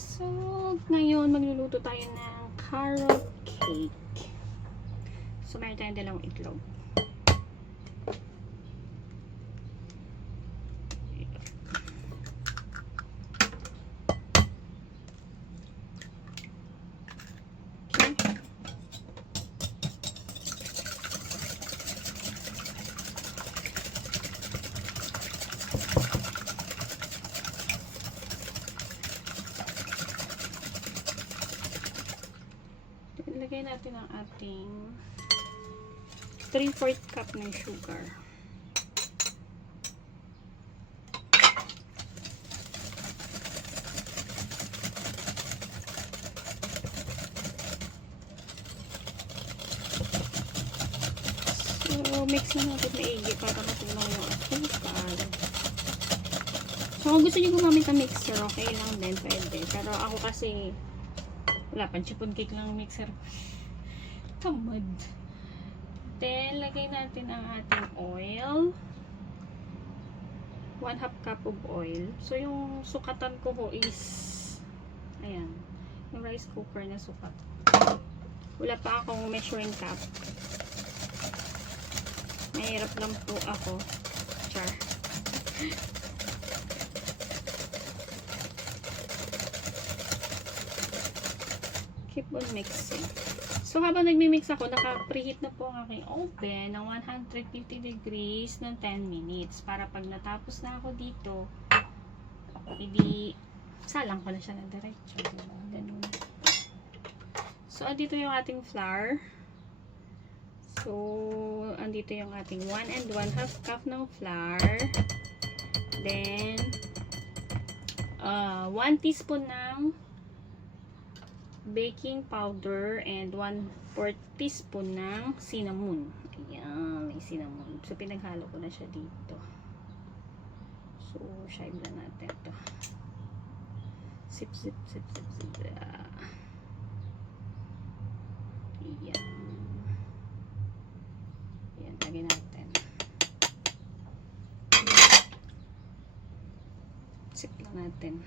So, ngayon magluluto tayo ng carrot cake. So, meron tayong dalawang itlog. Ilagay natin ang ating 3/4 cup ng sugar. So, mix na natin maigi para matunaw yung asukal. So, kung gusto nyo gumamit ng mixer, okay lang din, pwede. Pero ako kasi wala pang chipon cake lang mixer. Tamad. Then, lagay natin ang ating oil. 1/2 cup of oil. So, yung sukatan ko po is ayan. Yung rice cooker na sukat. Wala pa akong measuring cup. Mahirap lang po ako. Char. Keep on mixing. So, habang nagmi-mix ako, naka-preheat na po ang aking oven ng 150 degrees ng 10 minutes. Para pag natapos na ako dito, hindi, salang ko na siya na diretso. Ganun. So, andito yung ating flour. So, andito yung ating 1 1/2 cup ng flour. Then, 1 teaspoon ng baking powder and 1/4 teaspoon ng cinnamon. Ayan, may cinnamon. So, pinaghalo ko na siya dito. So, shive na natin ito. Sip, sip, sip, sip, sip. Ayan. Ayan, lagyan natin. Sip lang natin.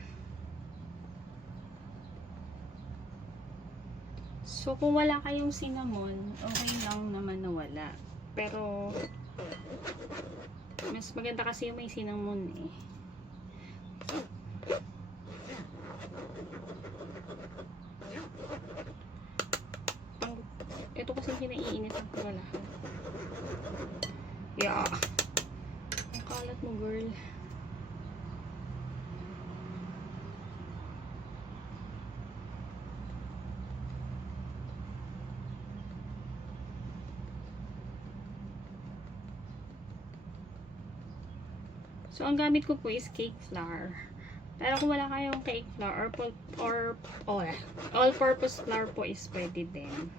So, kung wala kayong cinnamon, okay lang naman na wala. Pero, mas maganda kasi yung may cinnamon eh. Ito kasi kinaiinit ang wala. Yeah. Ang kalat mo, girl. So, ang gamit ko po is cake flour. Pero kung wala kayong cake flour or all-purpose flour po is pwede din.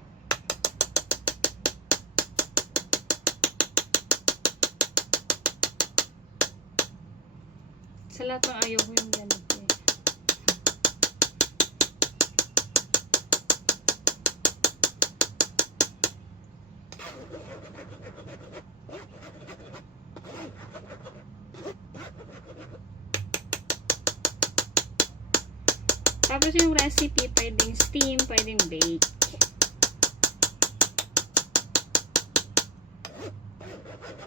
Sa lahat ng ayaw ko yung ganito eh. Tapos yung recipe, pwedeng steam, pwedeng bake.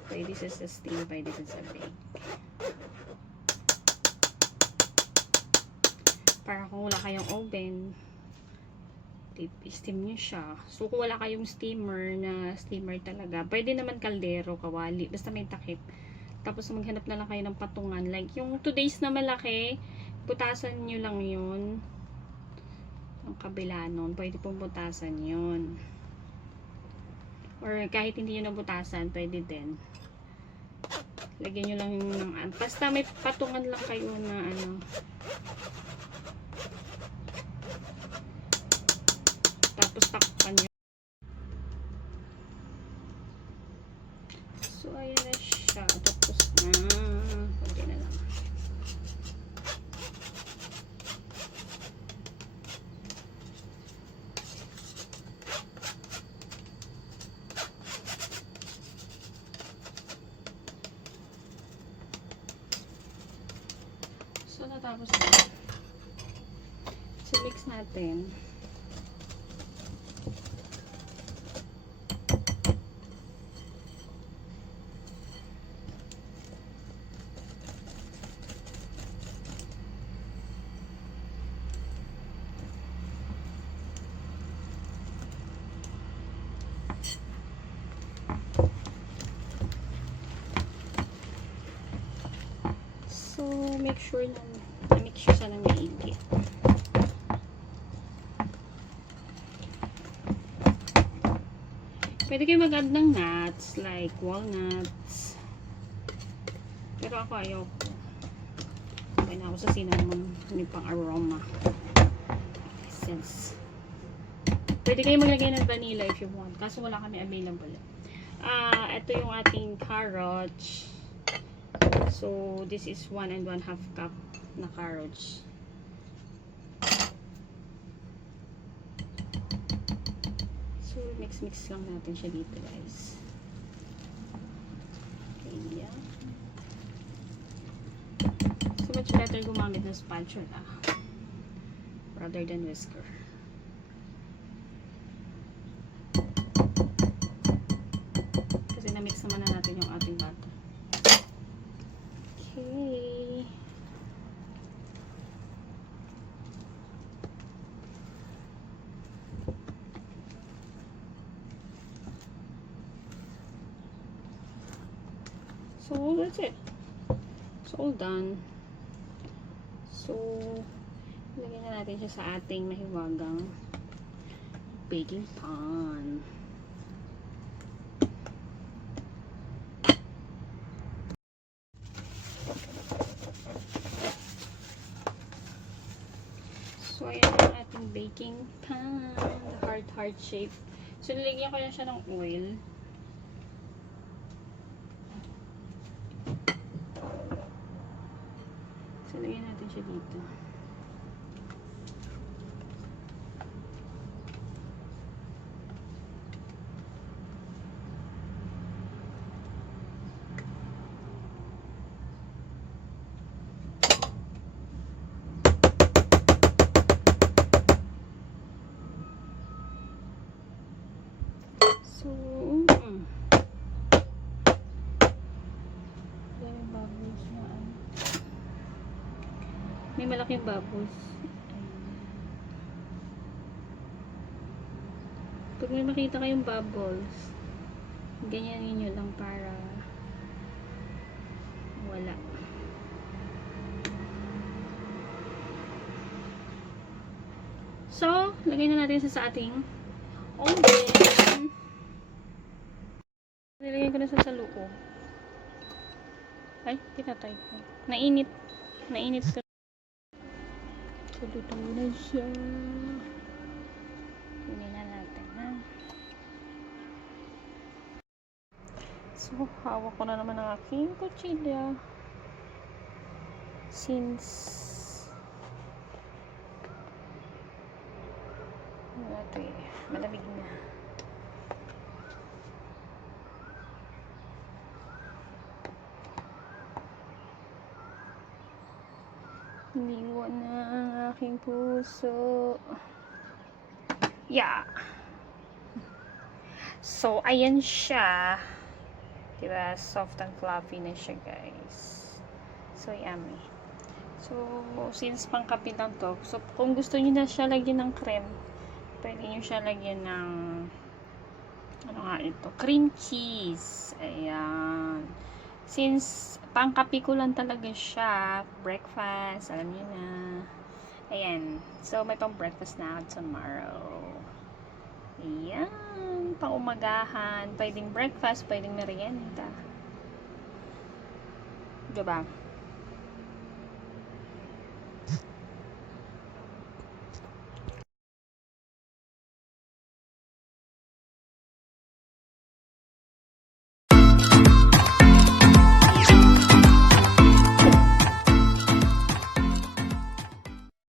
Pwede sa steam, pwede sa bake. Para kung wala kayong oven, steam nyo siya. So, kung wala kayong steamer talaga, pwede naman kaldero, kawali, basta may takip. Tapos, maghanap na lang kayo ng patungan. Like, yung 2 days na malaki, butasan nyo lang yun. Ang kabila nun, pwede pong butasan yun. Or kahit hindi nyo nabutasan, pwede din. Lagyan nyo lang ng, basta may patungan lang kayo na ano. Tapos takpan nyo. So, ayan na siya. Tapos na. Pwede na lang. So, natapos na. So, mix natin. So, make sure siya ng maigi. Pwede kayo mag-add ng nuts, like walnuts. Pero ako ayoko. Okay na ako sa cinnamon. Hindi pang aroma. Essence. Pwede kayo maglagay ng vanilla if you want. Kaso wala kami available. Ito yung ating carrots. So, this is 1 1/2 cup na carrots. So, mix lang natin siya dito, guys. Okay, yeah. So, much better gumamit ng spatula rather than whisker. Kasi na-mix naman na natin yung ating butter. Okay. So, that's it. It's all done. So, lagyan na natin siya sa ating mahiwagang baking pan. So, ayan ang ating baking pan. The heart shape. So, nilagyan ko na siya ng oil. So, lagyan natin siya dito. So, may malaking bubbles. Pag may makita kayong bubbles, ganyanin nyo lang para wala. So, lagay na natin sa ating oven. Nilagay ko na sa saluko. Ay, pinatay ko. Nainit ko. So, luto na siya. Kunin na natin, ha? So, hawak ko na naman ang aking kutsilya. Since ito eh, malamig na. Iniwan na ang aking puso. Yeah. So, ayan siya. Diba? Soft and fluffy na siya, guys. So, yummy. So, since pangkape lang to, so, kung gusto niyo na siya lagyan ng cream, pwede niyo siya lagyan ng ano nga ito? Cream cheese. Ayan. Since pangkape ko lang talaga siya, breakfast, alam niyo na. Ayan. So, may pang breakfast na ako tomorrow. Ayan. Pang umagahan. Pwedeng breakfast, pwedeng merienda. Diba?